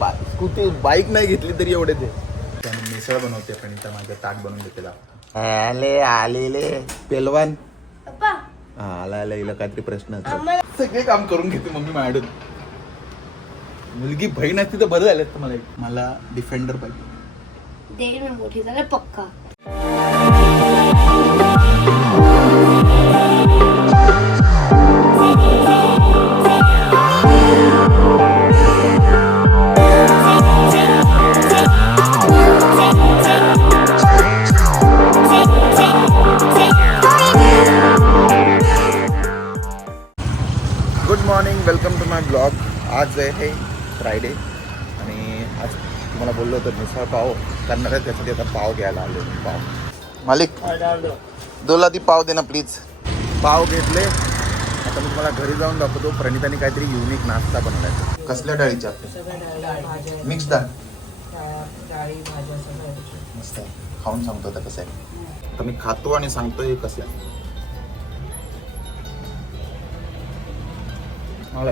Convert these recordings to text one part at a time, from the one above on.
बा scooty bike नाही घेतली तरी एवढे ते त्याने मिसळ बनवते पण इथं माझं ताट बनवून देते आले आलेले. पेलवान. हा आला आला हिला काहीतरी प्रश्न असतात सगळे काम करून घेते मम्मी माझ्याकडून. मुलगी बहीण असती तर बरं झालं मला एक. मला डिफेंडर पाहिजे. मोठी झालं पक्का. फ्रायडे आणि आज तुम्हाला बोललो होतं मिसळ पाव करणार आहे त्यासाठी आता पाव घ्यायला आलो मी पाव. मालिक दोला ती पाव दे ना प्लीज पाव घेतले. आता मी तुम्हाला घरी जाऊन दाखवतो. प्रणिताने काहीतरी युनिक नाश्ता बनवलाय कसल्या डाळीच्या? मिक्स डाळ मस्त. खाऊन सांगतो आता कसं आहे. आता मी खातो आणि सांगतो हे कसं आहे. मला.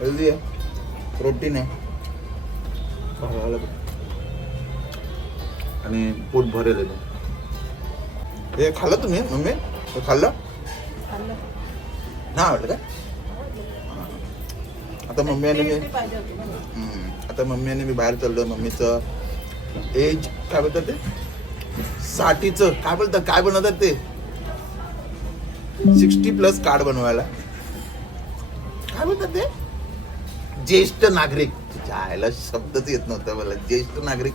हेल्दी आहे. प्रोटीन आहे. आणि पोट भरेल हे खाल्लं तुम्ही मम्मी? हे खाल्लं? नाही आवडलं काय? आता मम्मी आणि मी. आता मम्मी आणि मी बाहेर चाललोय मम्मीचं एज काय बोलतात ते? साठीचं. काय बोलतात काय बनवतात ते? सिक्स्टी प्लस कार्ड बनवायला. काय बोलतात ते? ज्येष्ठ नागरिक जायला शब्दच येत नव्हता मला. ज्येष्ठ नागरिक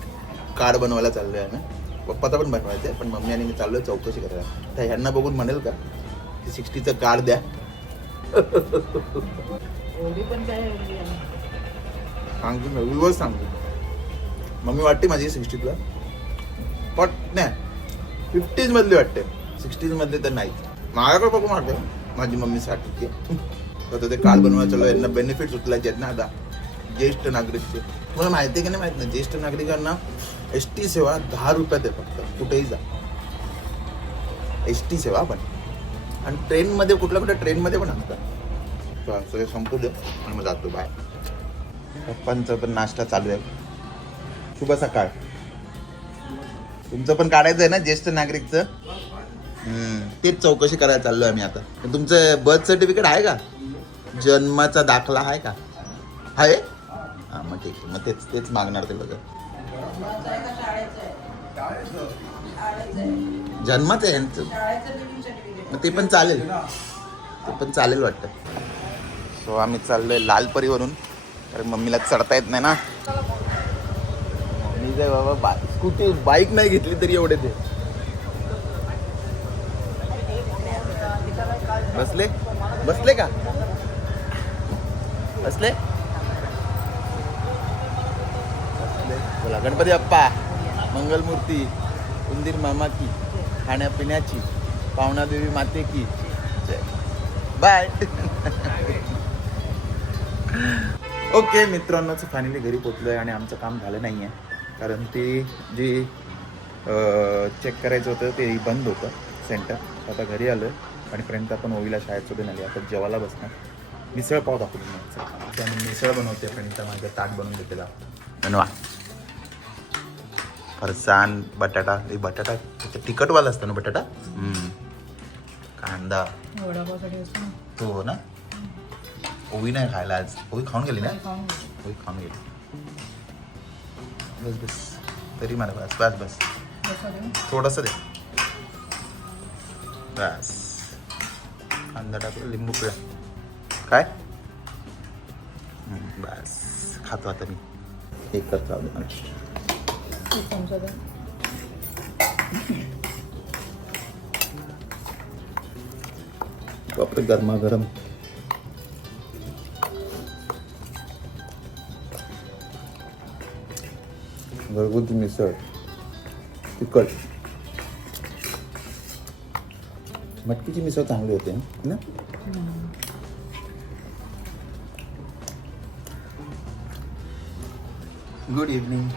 कार्ड बनवायला चाललोय आम्ही. पप्पाचा पण बनवायचं आहे पण मम्मी आणि मी चाललोय चौकशी करायला. तर ह्यांना बघून म्हणेल का सिक्स्टीचं कार्ड द्या. आहे. सांगतो ना उलवच सांगतो मम्मी वाटते माझी सिक्स्टीतला पण नाही फिफ्टीज मधली वाटते. सिक्स्टीज मधले तर नाही. माझ्याकडे बघू वाटते माझी मम्मी साठी तर ते कार्ड बनवायचं चालू आहे. यांना बेनिफिट्स उचलायचे आहेत ना आता. ज्येष्ठ नागरिकचे. तुम्हाला माहिती आहे की नाही माहीत नाही? ज्येष्ठ नागरिकांना एस टी सेवा दहा रुपयात आहे फक्त. कुठेही जा. एस टी सेवा पण. आणि ट्रेनमध्ये कुठल्या कुठल्या ट्रेनमध्ये पण असतात. सगळे संपू दे आणि मग जातो. बाय पप्पांचा पण नाश्ता चालू आहे. शुभ सकाळ. तुमचं पण काढायचं आहे ना ज्येष्ठ नागरिकचं? तेच चौकशी करायला चाललो आहे आम्ही आता. पण तुमचं बर्थ सर्टिफिकेट आहे का? जन्माचा दाखला आहे का? आहे? हा मग ठीक आहे. मग तेच तेच मागणार ते बघा. जन्माचं आहे यांचं. मग ते पण चालेल. ते पण चालेल वाटतं. सो आम्ही चाललोय लालपरीवरून. कारण मम्मीला चढता येत नाही ना. मी काय बाबा बा स्कूटी बाईक नाही घेतली तरी एवढे ते. बसले? बसले का? बसले बोला गणपती बाप्पा मंगलमूर्ती उंदीर मामा की खाण्यापिण्याची पावणादेवी माते की. बाय. ओके मित्रांनोच फायनली घरी पोचलोय आणि आमचं काम झालं नाही आहे कारण ते जे चेक करायचं होतं ते बंद होतं सेंटर आता घरी आलं आणि फ्रेंड आपण ओवीला शाळेत सोडून आली. आता जेवायला बसणार. मिसळ पाव दाखवून द्यायचं त्याने मिसळ बनवते पर्यंत माझं ताट बनवून देते बनवा फरसाण बटाटा. हे बटाटा ते तिखटवाला असतं ना बटाटा? हम्म. कांदा. वडापावसाठी असतो ना. तो ना? ओवी नाही खायला आज. ओवी खाऊन गेली ना. ओवी खाऊन गेली. बस बस. तरी मला बस बस बस. थोडस दे. बस. कांदा टाकला लिंबू पिळा. काय? बस खातो आता मी. एक करतो. बापरे गरमा गरम घरगुती मिसळ. तिखट. मटकीची मिसळ चांगली होते ना? गुड इव्हनिंग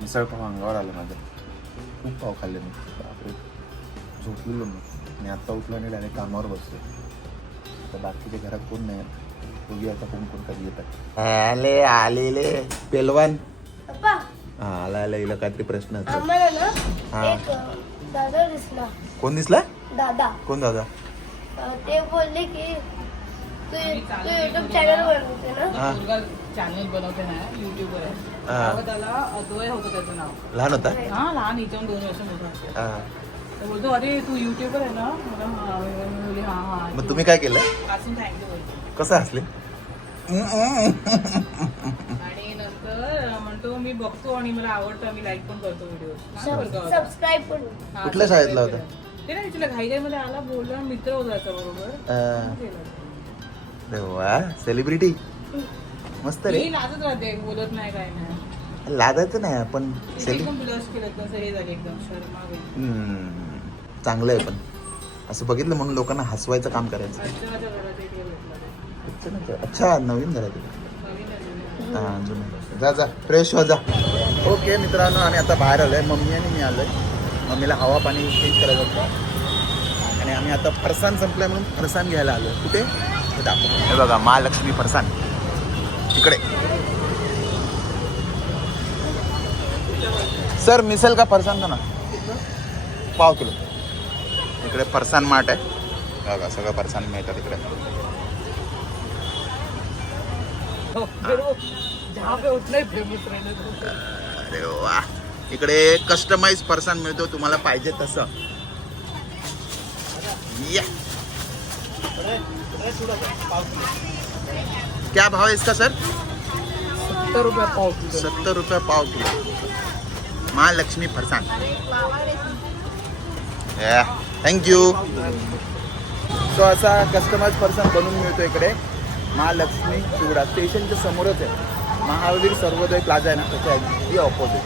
मिसळ पाव अंगावर आलं माझं खूप पाव खाल्ले मी बापरे झोपलेलो मी मी आत्ता उठलो आणि डायरेक्ट कामावर बसलो आता बाकीच्या घरात कोण नाही बघूया आता कोण कोण कधी येतात आले आलेले पेलवान हा आला आला हिला काहीतरी प्रश्न असतात आम्हाला ना हा. एक अं, दादा दिसला कोण दिसला दादा कोण दादा ते बोलले की चॅनल बनवते ना ना त्याला अद्वय होतं त्याचं नाव. लहान होता? हा लहान हिच्याहून दोन वर्ष मोठा. हा. तर बोलतो अरे तू युट्यूबर आहे ना? मला हा हा हा मग तुम्ही काय केलं? पासून थँक्यू बोलतो कसं असले आणि नंतर म्हणतो मी बघतो आणि मला आवडतं मी लाईक पण करतो व्हिडिओ सबस्क्राईब पण. कुठल्या शाळेतला होता? ते नाही तुला घाई मध्ये आला बोलला मित्र होता त्याच्या बरोबर अरे वा सेलिब्रिटी मस्त रे. मी लाजत राहते बोलत नाही काय नाही. लादायचं नाही आपण तिथे सेलि एकदम ब्लश केलं तसं हे झालं एकदम शर्मा गेली हम्म, चांगलं आहे पण. असं बघितलं म्हणून लोकांना हसवायचं काम करायचं. अर्चनाच्या घरात एक हे भेटलं ते. अच्छा, नवीन घरात आहे. नवीन आहे, नवीन आहे. हा, जुनं. जा जा. फ्रेश हो जा. ओके मित्रांनो आम्ही आता बाहेर आलोय. मम्मी आणि मी आलोय. मम्मीला हवा पाणी चेंज करायचं होतं. आणि आम्ही आता फरसाण संपलाय म्हणून फरसाण घ्यायला आलोय. कुठे? दाखव. हे बघा महालक्ष्मी फरसाण इकडे. सर मिसेल का फरसाण का ना? पाव किलो. इकडे फरसाण माठ आहे. बघा सगळं फरसाण मिळतात इकडे. अरे वा. इकडे कस्टमाइज फरसाण मिळतो तुम्हाला पाहिजे तसं. या. क्या भाव है इसका सर? सत्तर रुपये पाव किलो। सत्तर रुपये पाव kilo. Mahalakshmi farsan thank you so असा कस्टमाइज फरसाण बनवून मिळतो इकडे. महालक्ष्मी चिवडा. स्टेशनच्या समोरच आहे. महावीर सर्वोदय प्लाझा आहे ना त्याच्या अगदी ऑपोजिट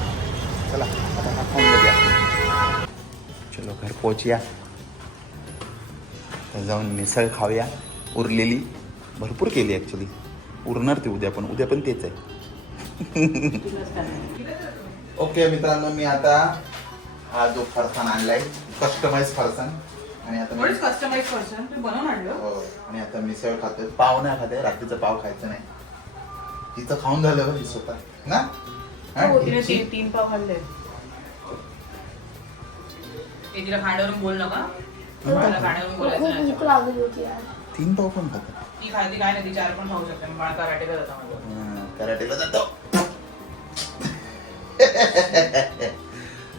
चला आता हा खाऊन बघूया. चलो घर पोहोचूया. तर जाऊन मिसळ खाऊया. उरलेली. भरपूर केली ॲक्च्युली उरणार ते उद्या पण. उद्या पण तेच आहे. ओके मित्रांनो मी आता हा जो फरसाण आणलाय कस्टमाइज फरसाण. आणि आता मी कस्टमाइज तू बनवून आणलं. हो आणि आता मिसळ खातोय. पाव नाही खाते रात्रीचं पाव खायचं नाही. तिचं खाऊन झालं बघ स्वतः ना? हा? हो, तिने पाव खाल्ले. तिला खाण्यावरून बोल नका. मला खाण्यावरून बोलायचं खूप भूक लागली होती यार. तीन पाव पण खातात. ती खायची काय नाही ती चार पण खाऊ शकते बाळ कराटेला जाता माझं. कराटेला जातो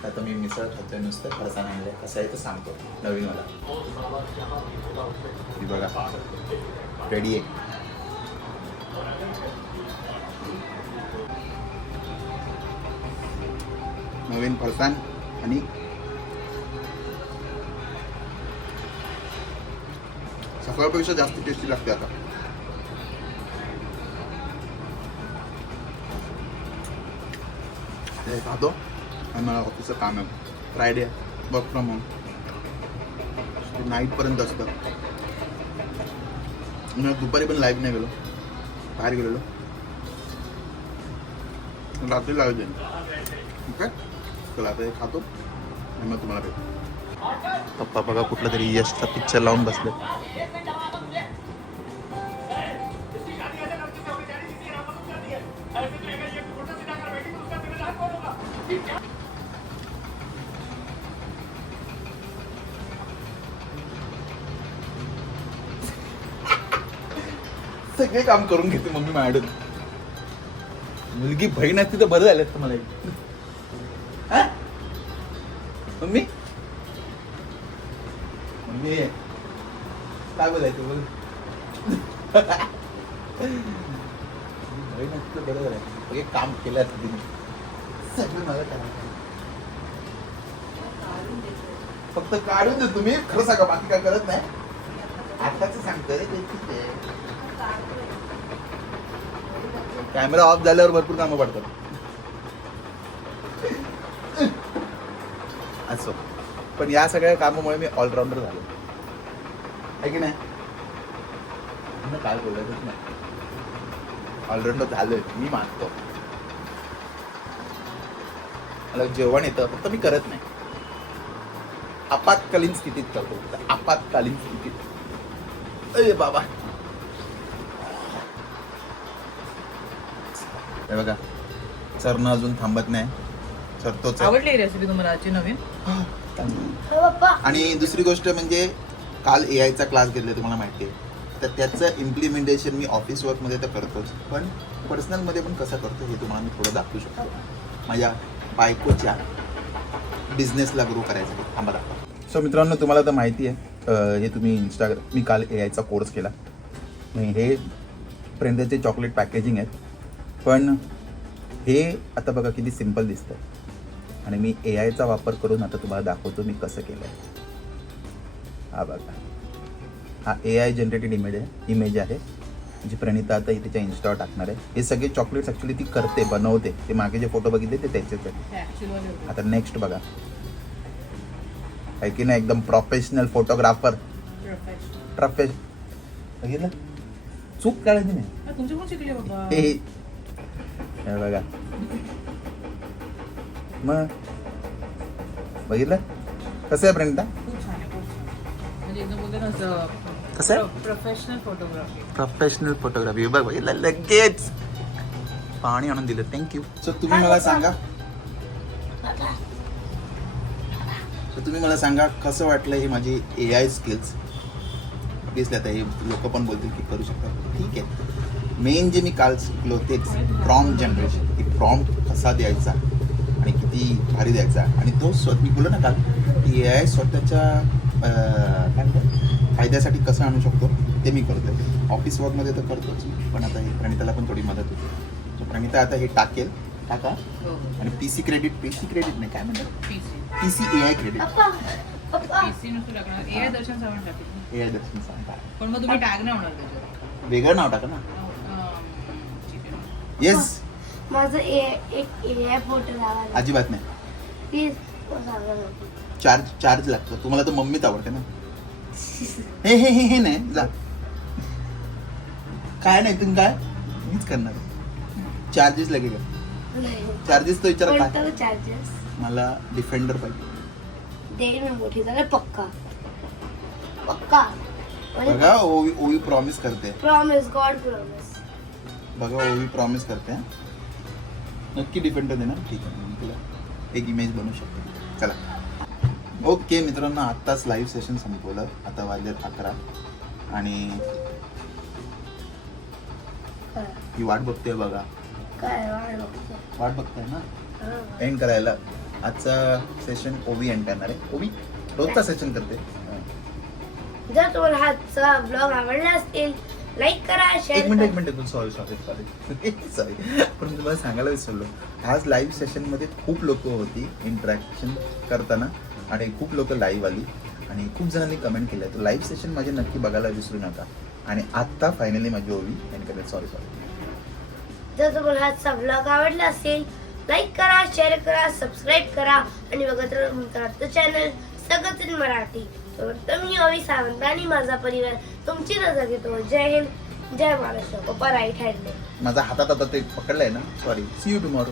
आता मी मिसळ खातोय नुसतं फरसाण आणलंय कसं आहे तर सांगतो नवीन मला ही बघा. रेडी आहे. नवीन फरसाण आणि सकाळपेक्षा जास्त टेस्टी लागते आता. खातो. आणि मला ऑफिसचं काम आहे. फ्रायडे वर्क फ्रॉम होम नाईटपर्यंत असतं. मी दुपारी पण लाईव्ह नाही गेलो. बाहेर गेलेलो. रात्री लाईव्ह जाईल ठीक आहे चला आता हे खातो. आणि मग तुम्हाला भेटतो पप्पा बघा कुठला तरी यशचा पिक्चर लावून बसले. सगळे काम करून घेते मम्मी मॅडम मुलगी बहीण असती तर बरं झालं असतं मला मम्मी? मम्मी काय बोलायचं बोल बहीण असती तर बरं झालं असतं. सगळे काम केलं असतं तिने सगळं मला करायचं फक्त काढून दे तुम्ही खरं सांगा बाकी काय करत नाही आताच सांगतोय आहे कॅमेरा ऑफ झाल्यावर भरपूर कामं पडतात असो पण या सगळ्या कामामुळे मी ऑलराऊंडर झालो. आहे की नाही? काय बोलायचंच नाही. ऑलराऊंडर झालोय मी मानतो. मला जेवण येतं फक्त मी करत नाही. आपत्कालीन स्थितीत करतो. आपत्कालीन स्थितीत. अरे बाबा. हे बघा. चरणं अजून थांबत नाही. चरतोच आहे. आवडली रेसिपी तुम्हाला आजची नवीन? हा. हो आणि दुसरी गोष्ट म्हणजे काल ए आयचा क्लास घेतला तुम्हाला माहिती आहे. तर त्याचं इम्प्लिमेंटेशन मी ऑफिस वर्कमध्ये तर करतोच. पण पर्सनलमध्ये पण कसं करतो हे तुम्हाला मी थोडं दाखवू शकतो. माझ्या बायकोच्या बिझनेसला ग्रो करायसाठी थांबा दाखवा. सो मित्रांनो तुम्हाला तर माहिती आहे हे तुम्ही इंस्टाग्राम मी काल ए आयचा कोर्स केला. हे प्रेंडचे चॉकलेट पॅकेजिंग आहेत. पण हे आता बघा किती सिंपल दिसतं आणि मी ए आयचा वापर करून आता तुम्हाला दाखवतो मी कसं केलं आहे हा बघा. हा ए आय जनरेटेड इमेज आहे इमेज आहे जी प्रणिता आता तिच्या इन्स्टावर टाकणार आहे. हे सगळे चॉकलेट्स ॲक्च्युली ती करते बनवते. ते मागे जे फोटो बघितले ते त्याचेच आहेत. आता नेक्स्ट बघा. आहे की नाही एकदम प्रोफेशनल फोटोग्राफर. प्रोफेश बघितलं? चूक काढायची नाही. बघा. मग? बघितलं? कसं आहे छान म्हणजे कसं आहे? प्रोफेशनल फोटोग्राफी प्रोफेशनल फोटोग्राफी बघ बघितलं? लगेच! पाणी आणून दिलं. थँक्यू सो तुम्ही मला सांगा. तर तुम्ही मला सांगा कसं वाटलं ही माझी ए आय स्किल्स ऑब्विसली आता हे लोक पण बोलतील की करू शकतात. ठीक आहे. मेन जे मी काल शिकलो तेच प्रॉम्प्ट जनरेशन की प्रॉम्प्ट कसा द्यायचा? आणि किती भारी द्यायचा. आणि तो स्व मी बोललो ना काल की ए आय स्वतःच्या अं, काय म्हणतात? फायद्यासाठी कसं आणू शकतो ते मी करतो ऑफिस वर्कमध्ये तर करतोच पण आता हे प्रणिताला पण थोडी मदत होते. So प्रणिता आता हे टाकेल टाका. हो. आणि P C credit P C credit नाही काय म्हणतात? PC P C A I credit पप्पा पप्पा. पीसी नुसतं टाकणार ए आय दर्शन सावंत टाकेल. ए आय दर्शन सांगा पण मग तुम्ही टॅग नाही होणार त्याच्यावर वेगळं नाव टाका ना. येस माझं ए एक ए आय फोटो लावायला. अजिबात नाही. प्लीज. चार्ज चार्ज लागतो. तुम्हाला तर मम्मीच आवडते ना. हे हे हे हे नाही. जा. काय नाही तुम्ही काय? मीच करणार. चार्जेस लागेल चार्जेस तो विचार काय? चार्जेस मला डिफेंडर पाहिजे. देईल मी मोठी झालं पक्का. पक्का. बघा ओवी ओवी प्रॉमिस करते. प्रॉमिस गॉड प्रॉमिस बघा ओवी प्रॉमिस करते. नक्की डिफेंडर दे ना ठीक आहे मी तुला एक इमेज बनवू शकतो. चला. ओके मित्रांनो आत्ताच लाईव्ह सेशन संपवलं. आता वाजलेत अकरा. आणि ही वाट बघतोय बघा. बघतो. वाट बघताय? ना? हा. एंड करायला. आजचा सेशन ओवी एंड करणार आहे. ओवी रोजचा सेशन करते. हा. जर तुम्हाला हाचा ब्लॉग आवडला असतील लाईक करा एक शेअर मिनिट एक minute. Sorry sorry sorry sorry पण तुम्हाला सांगायला विसरलो. आज लाईव्ह सेशनमध्ये खूप लोक होती इंटरॅक्शन करताना. आणि खूप लोक लाईव्ह आली. आणि खूप जणांनी कमेंट केलं. तर लाईव्ह सेशन माझे नक्की बघायला विसरू नका. आणि आत्ता फायनली माझी ओवी एंड सॉरी सॉरी जर तुम्हाला हाचा ब्लॉग आवडला असेल लाईक करा शेअर करा सबस्क्राईब करा. आणि बघत राहा तुमचं चॅनल सगळं मराठी. तर मी अवी सावंत आणि माझा परिवार तुमची रजा घेतो. जय हिंद जय महाराष्ट्र. पप्पा राईट हँडले माझा हातात आता ते पकडलंय ना सॉरी सी यू टुमॉरो